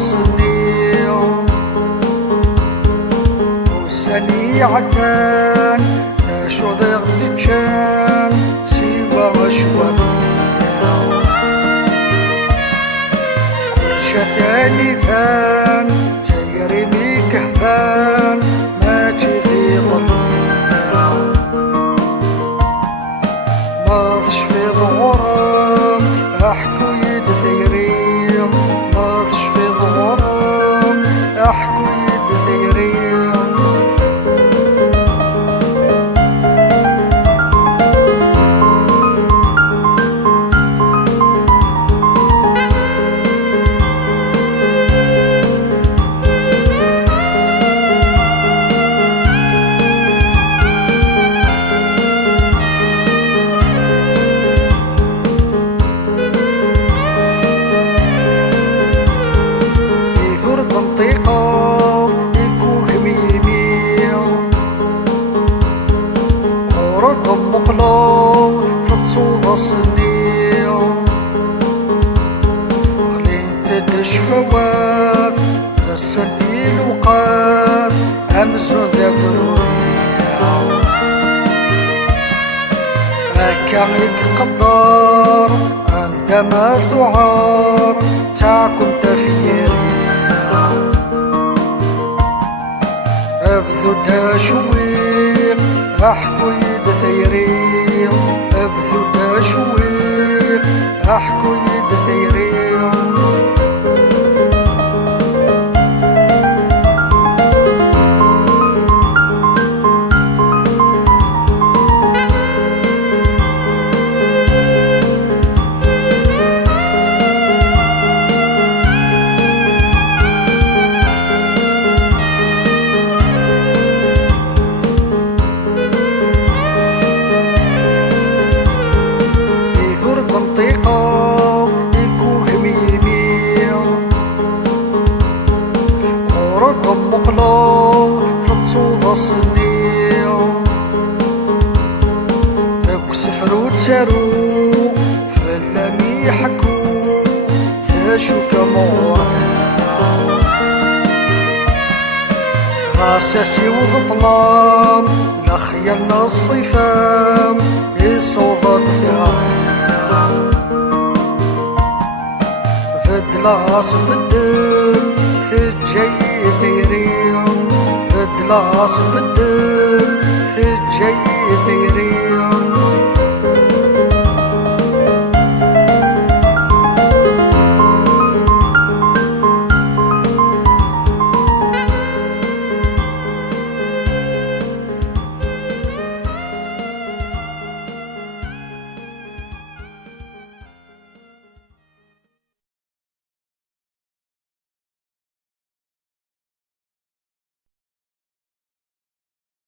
تصني وسني عدان شو ضيق كان سوى شوى شتاني كان تيري بي كهبان ما تجي ظلمي ما تشفي الغرام أحكو-iyi-d Tayri ما تشفي الغرام أحكو-iyi-d Tayri شفواف السديل وقاف أمزو ذبروي أكامك قدار عندما ثعار تاكل تفيري أبذو داشويق أحكو-iyi-d Tayri أبذو داشويق أحكو-iyi-d Tayri تارو فلامي يحكو تاشو كمور غاساسي وظلام لخيالنا الصفام يصوض الثرام فدلاس بالدم في الجاي ثيريم فدلاس بالدم في الجاي ثيريم